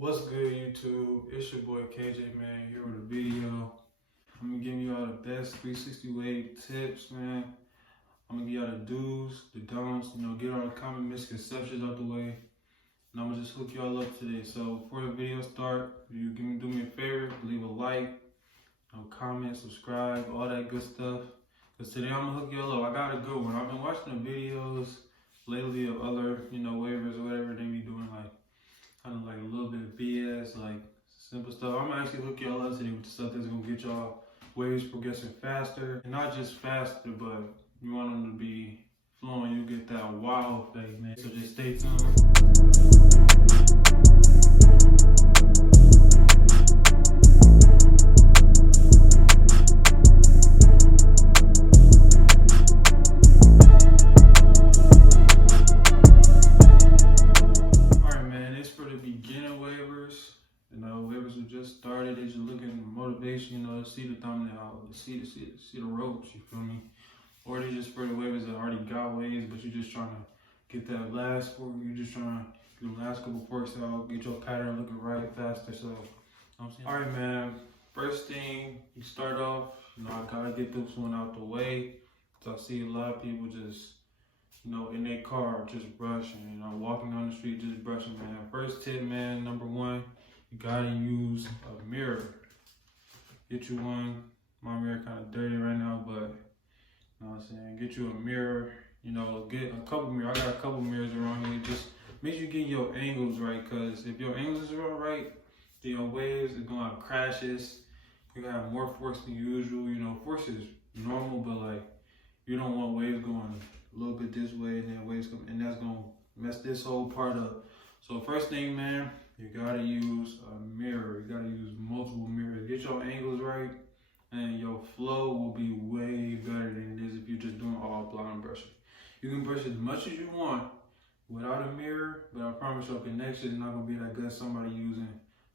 What's good, YouTube? It's your boy KJ, man, here with a video. I'm gonna give you all the best 360 wave tips, man. I'm gonna give you all the do's, the don'ts, get all the common misconceptions out the way. And I'm gonna just hook y'all up today. So before the video start, you can do me a favor, leave a like, comment, subscribe, all that good stuff. Cause today I'm gonna hook y'all up. I got a good one. I've been watching the videos lately of other, waivers or whatever they be doing, like kind of like a little bit of BS, like simple stuff. I'm gonna actually hook y'all up today with the stuff that's gonna get y'all waves progressing faster, and not just faster, but you want them to be flowing. You get that wow effect, man. So just stay tuned. Waivers who just started, they just looking for motivation, to see the thumbnail, to see the ropes, you feel me? Or they just for the waivers that already got waves, but you're just trying to get that last fork, you're just trying to get the last couple forks out, get your pattern looking right faster. So, alright, man, first thing, you start off, I gotta get this one out the way. So I see a lot of people just, in their car, just brushing, walking down the street, just brushing, man. First tip, man, number one, you gotta use a mirror. Get you one. My mirror kind of dirty right now, but you know what I'm saying? Get you a mirror. Get a couple mirrors. I got a couple mirrors around here. Just make sure you get your angles right, cause if your angles are all right, then your waves are gonna have crashes. You're gonna have more force than usual. Force is normal, but like you don't want waves going a little bit this way and then waves come, and that's gonna mess this whole part up. So first thing, man, you gotta use a mirror. You gotta use multiple mirrors. Get your angles right, and your flow will be way better than it is if you're just doing all blind brushing. You can brush as much as you want without a mirror, but I promise your connection is not gonna be that good. Somebody using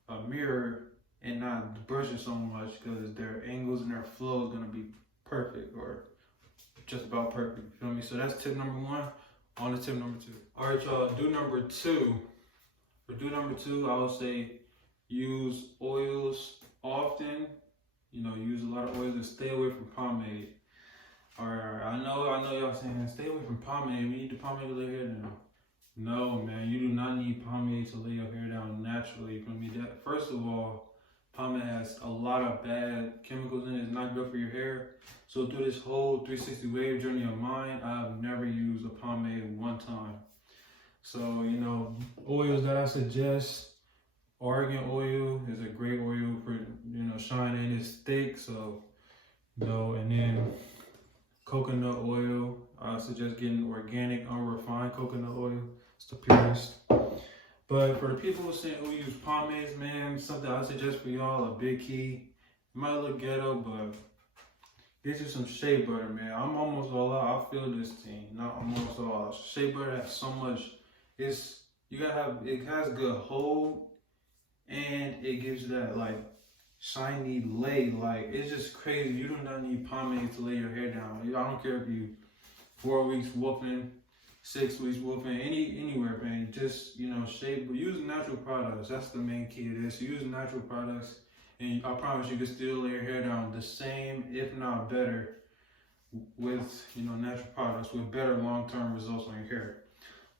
a mirror and not brushing so much, because their angles and their flow is gonna be perfect, or just about perfect. You feel me? So that's tip number one. On to tip number two. All right, y'all. Do number two. For do number two, I would say use oils often. Use a lot of oils and stay away from pomade. All right. I know y'all saying stay away from pomade. We need the pomade to lay your hair down. No, man, you do not need pomade to lay your hair down naturally. First of all, pomade has a lot of bad chemicals in it. It's not good for your hair. So through this whole 360 wave journey of mine, I've never used a pomade one time. So, oils that I suggest, argan oil is a great oil for, shining. It's thick, so, and then coconut oil. I suggest getting organic, unrefined coconut oil. It's the purest. But for the people who use pomades, man, something I suggest for y'all, a big key. It might look ghetto, but get you some shea butter, man. I'm almost all out. I feel this thing. Not almost all out. Shea butter has so much. It has good hold, and it gives you that like shiny lay. Like, it's just crazy. You do not need pomade to lay your hair down. I don't care if you 4 weeks whooping, 6 weeks whooping, anywhere, man. Just shea, but use natural products. That's the main key to this. Use natural products, and I promise you can still lay your hair down the same, if not better, with natural products with better long-term results on your hair.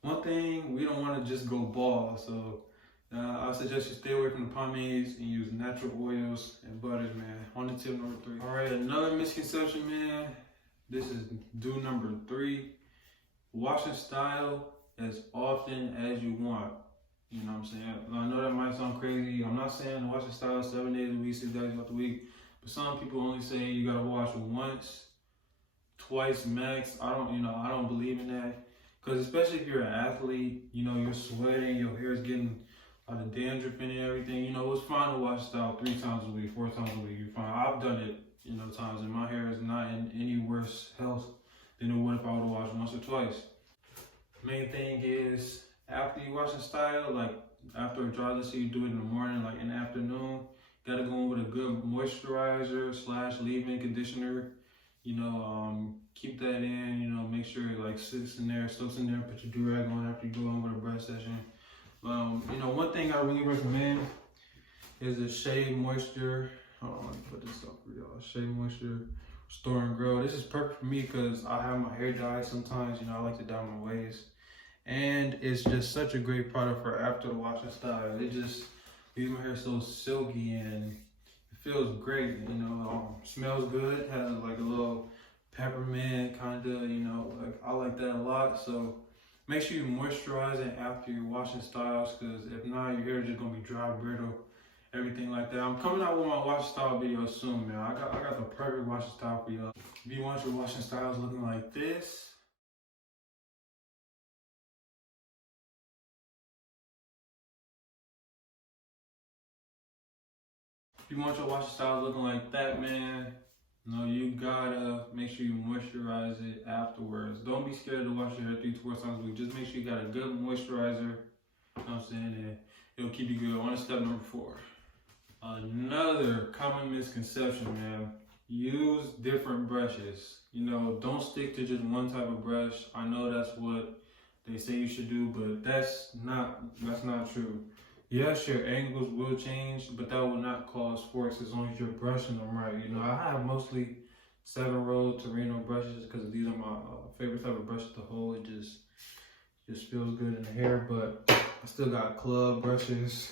One thing, we don't want to just go bald, so I suggest you stay away from the pomades and use natural oils and butters, man. On to tip number three. All right, another misconception, man. This is do number three. Washing style as often as you want. You know what I'm saying? I know that might sound crazy. I'm not saying washing style 7 days a week, 6 days out the week, but some people only say you gotta wash once, twice max. I don't believe in that. Because especially if you're an athlete, you're sweating, your hair is getting a lot of dandruff in it and everything. It's fine to wash style 3 times a week, 4 times a week. You're fine. I've done it, times, and my hair is not in any worse health than it would if I would have washed once or twice. Main thing is, after you wash the style, like after a dry, let's say you do it in the morning, like in the afternoon, gotta go in with a good moisturizer / leave-in conditioner. Keep that in, make sure it like soaks in there, put your do-rag on after you go in with a brush session. You know, one thing I really recommend is the Shea Moisture. Hold on, let me put this up for y'all. Shea Moisture Restore and Grow. This is perfect for me because I have my hair dyed sometimes. You know, I like to dye my waves. And it's just such a great product for after the wash and style. It just leaves my hair so silky and it feels great. You know, smells good. Has like a little peppermint kind of. You know, like I like that a lot. So make sure you moisturize it after your washing styles, because if not, your hair is just gonna be dry, brittle, everything like that. I'm coming out with my washing style video soon, man. I got the perfect washing style for y'all. If you want your washing styles looking like this, if you want your washing styles looking like that, man, you know, you gotta make sure you moisturize it afterwards. Don't be scared to wash your hair 3 to 4 times a week. Just make sure you got a good moisturizer. You know what I'm saying? And it'll keep you good. On to step number 4. Another common misconception, man. Use different brushes. You know, don't stick to just one type of brush. I know that's what they say you should do, but that's not true. Yes, your angles will change, but that will not cause forks as long as you're brushing them right. You know, I have mostly 7-row Torino brushes because these are my favorite type of brushes to hold. It just feels good in the hair, but I still got club brushes,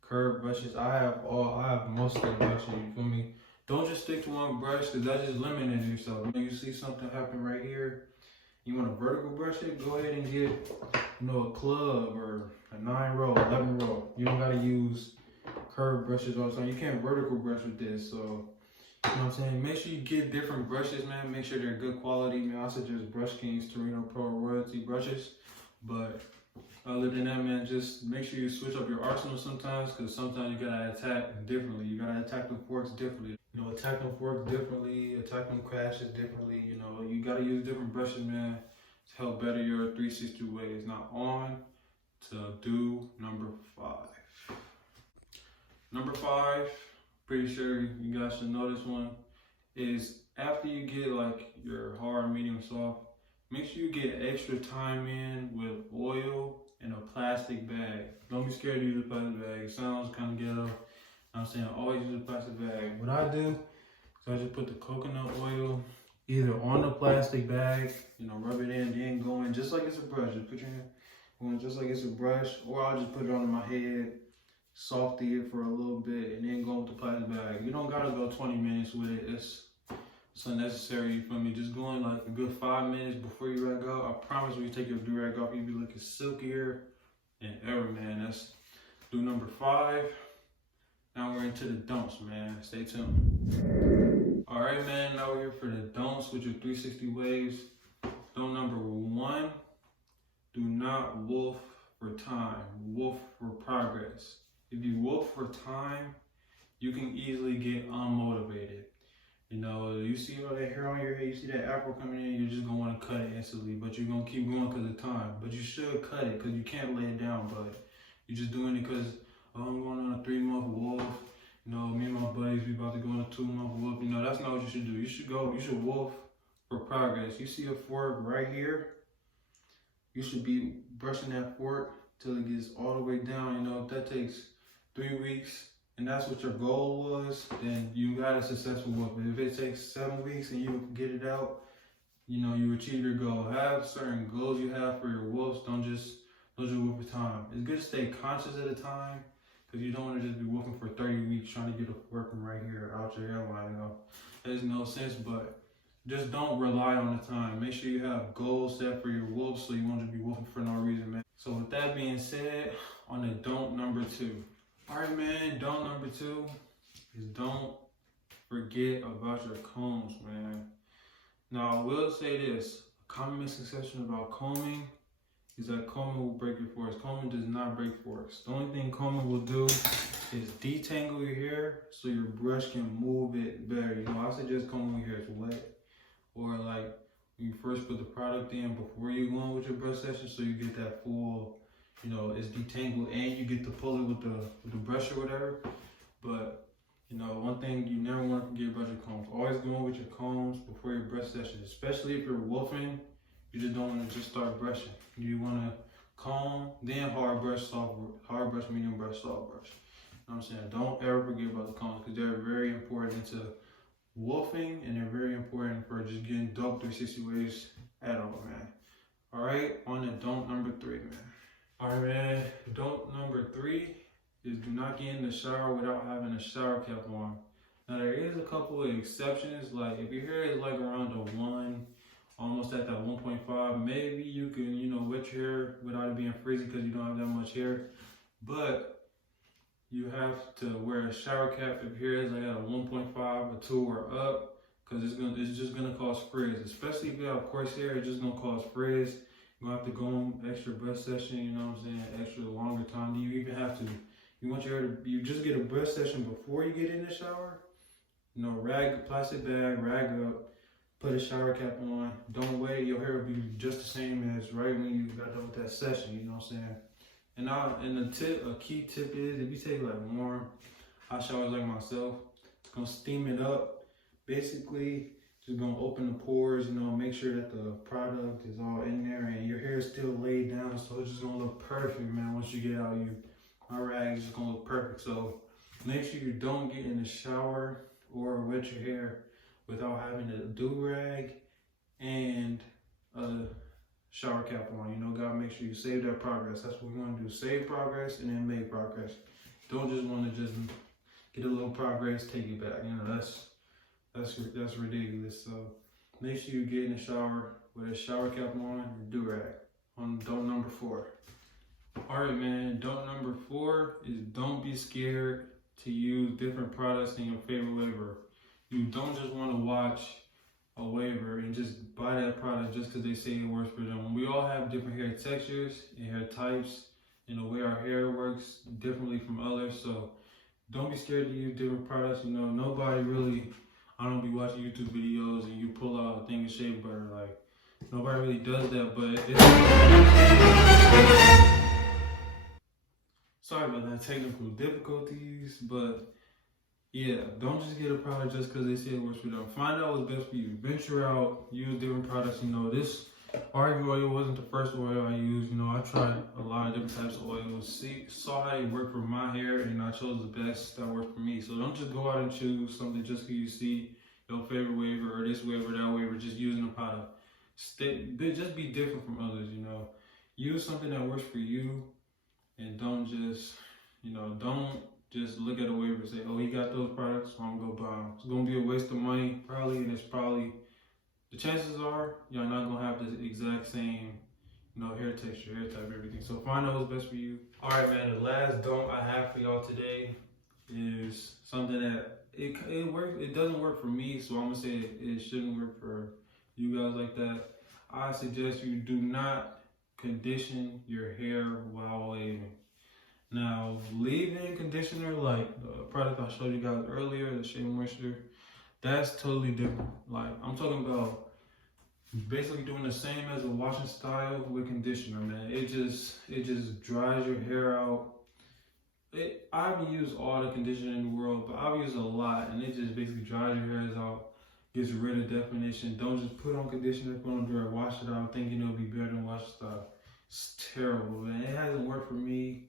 curved brushes. I have most of the brushes, you feel me? Don't just stick to one brush, because that's just limiting yourself. When you see something happen right here, you want to vertical brush it, go ahead and get, you know, a club or a 9-row, 11-row. You don't gotta use curved brushes all the time. You can't vertical brush with this, so you know what I'm saying? Make sure you get different brushes, man. Make sure they're good quality, man. I suggest Brush King's Torino Pro Royalty brushes. But other than that, man, just make sure you switch up your arsenal sometimes, because sometimes you gotta attack differently. You gotta attack the forks differently. You know, attack them forks differently, attack them crashes differently. You know, you gotta use different brushes, man, to help better your 360 waves. Now on to do number 5. Number 5, pretty sure you guys should know this one, is after you get like your hard, medium, soft, make sure you get extra time in with oil and a plastic bag. Don't be scared to use a plastic bag. It sounds kind of ghetto. I'm saying always use a plastic bag. What I do is I just put the coconut oil either on the plastic bag, you know, rub it in, then go in just like it's a brush. Just put your hand going just like it's a brush, or I'll just put it on my head, softy it for a little bit, and then go with the plastic bag. You don't gotta go 20 minutes with it. It's unnecessary, you feel me? Just going like a good 5 minutes before you rag out. I promise when you take your do-rag off, you'll be looking silkier than ever, man. That's do number 5. Now we're into the don'ts, man. Stay tuned. All right, man. Now we're here for the don'ts with your 360 waves. Don't number 1, do not wolf for time. Wolf for progress. If you wolf for time, you can easily get unmotivated. You know, you see all that hair on your head, you see that afro coming in, you're just gonna want to cut it instantly, but you're gonna keep going because of time. But you should cut it because you can't lay it down, but you're just doing it because I'm going on a 3-month wolf. You know, me and my buddies, we about to go on a 2-month wolf. You know, that's not what you should do. You should wolf for progress. You see a fork right here, you should be brushing that fork till it gets all the way down. You know, if that takes 3 weeks, and that's what your goal was, then you got a successful wolf. If it takes 7 weeks and you get it out, you know, you achieve your goal. Have certain goals you have for your wolves. Don't just wolf for time. It's good to stay conscious at a time, because you don't want to just be wolfing for 30 weeks trying to get a working right here out your hairline. You know, there's no sense, but just don't rely on the time. Make sure you have goals set for your wolves so you won't just be wolfing for no reason, man. So with that being said, on to don't number 2. All right, man, don't number 2 is don't forget about your combs, man. Now, I will say this. A common misconception about combing is that combing will break your forks. Combing does not break forks. The only thing combing will do is detangle your hair so your brush can move it better. You know, I suggest combing when your hair is wet, or like when you first put the product in before you go on with your brush session, so you get that full, you know, it's detangled and you get to pull it with the brush or whatever. But you know, one thing you never want to forget about your combs. Always go in with your combs before your brush session, especially if you're wolfing. You just don't want to just start brushing. You want to comb, then hard brush, medium brush, soft brush. You know what I'm saying? Don't ever forget about the combs because they're very important to wolfing and they're very important for just getting dope 360 waves at all, man. All right, on to don't number 3, man. All right, man, don't number 3 is do not get in the shower without having a shower cap on. Now there is a couple of exceptions, like if your hair is like around a 1, almost at that 1.5, maybe you can, you know, wet your hair without it being frizzy because you don't have that much hair. But you have to wear a shower cap if your hair is like at a 1.5, a 2 or up, because it's just gonna cause frizz. Especially if you have coarse hair, it's just gonna cause frizz. You're gonna have to go on extra brush session, you know what I'm saying, extra longer time. You even have to, you want your hair to, you just get a brush session before you get in the shower. You know, plastic bag, rag up, put a shower cap on. Don't wait, your hair will be just the same as right when you got done with that session, you know what I'm saying? And a key tip is if you take like warm hot showers like myself, it's gonna steam it up. Basically, just gonna open the pores, you know, make sure that the product is all in there and your hair is still laid down, so it's just gonna look perfect, man. Once you get out, my rag is just gonna look perfect. So make sure you don't get in the shower or wet your hair without having a do-rag and a shower cap on. You know, gotta make sure you save that progress. That's what we want to do. Save progress and then make progress. Don't just want to just get a little progress, take it back. You know, that's ridiculous. So make sure you get in the shower with a shower cap on and do-rag. On don't number 4. All right, man. Don't number 4 is don't be scared to use different products in your favorite waver. You don't just want to watch a waver and just buy that product just because they say it works for them. We all have different hair textures and hair types, and the way our hair works differently from others. So don't be scared to use different products. You know, nobody really, I don't be watching YouTube videos and you pull out a thing of shea butter. Like, nobody really does that, but sorry about that technical difficulties, but yeah, don't just get a product just because they say it works for them. Find out what's best for you. Venture out, use different products. You know, this Argan oil wasn't the first oil I used. You know, I tried a lot of different types of oils, saw how it worked for my hair, and I chose the best that worked for me. So don't just go out and choose something just because you see your favorite waver or this waver, that waver, just using a product. Just be different from others, you know. Use something that works for you, and don't just, you know, don't just look at a waver and say, oh, he got those products, so I'm gonna go buy them. It's gonna be a waste of money, probably, and it's probably, the chances are, you're not gonna have the exact same, you know, hair texture, hair type, everything. So find out what's best for you. All right, man, the last don't I have for y'all today is something that, it works, it doesn't work for me, so I'm gonna say it shouldn't work for you guys like that. I suggest you do not condition your hair while waving. Now, leave-in conditioner, like the product I showed you guys earlier, the Shea Moisture, that's totally different. Like, I'm talking about basically doing the same as a washing style with conditioner, man. It just dries your hair out. I've used all the conditioner in the world, but I've used a lot, and it just basically dries your hairs out, gets rid of definition. Don't just put on conditioner, put on dry, wash it out, thinking it'll be better than washing style. It's terrible, man. It hasn't worked for me.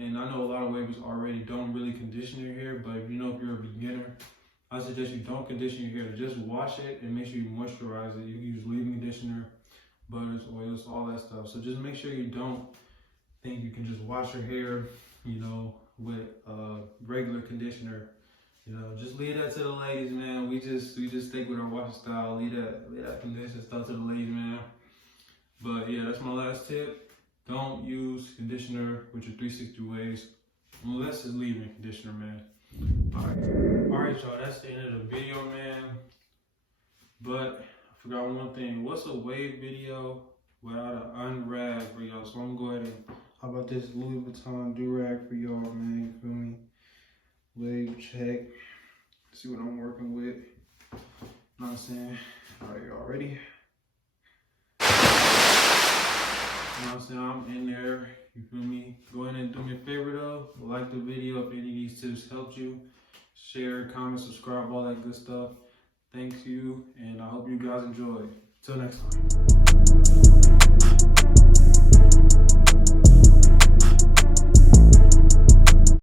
And I know a lot of wavers already don't really condition your hair, but if you're a beginner, I suggest you don't condition your hair. Just wash it and make sure you moisturize it. You can use leave-in conditioner, butters, oils, all that stuff. So just make sure you don't think you can just wash your hair, you know, with regular conditioner. You know, just leave that to the ladies, man. We just stick with our washing style. Leave that conditioner stuff to the ladies, man. But yeah, that's my last tip. Don't use conditioner with your 360 waves unless it's leave-in conditioner, man. All right, y'all. That's the end of the video, man. But I forgot one thing. What's a wave video without an unrag for y'all? So I'm gonna go ahead and, how about this Louis Vuitton do-rag for y'all, man? You feel me? Wave check. See what I'm working with. You know what I'm saying? All right, y'all ready? You know what I'm saying? I'm in there. You feel me? Go ahead and do me a favor though. Like the video if any of these tips helped you. Share, comment, subscribe, all that good stuff. Thank you, and I hope you guys enjoy. Till next time. Peace.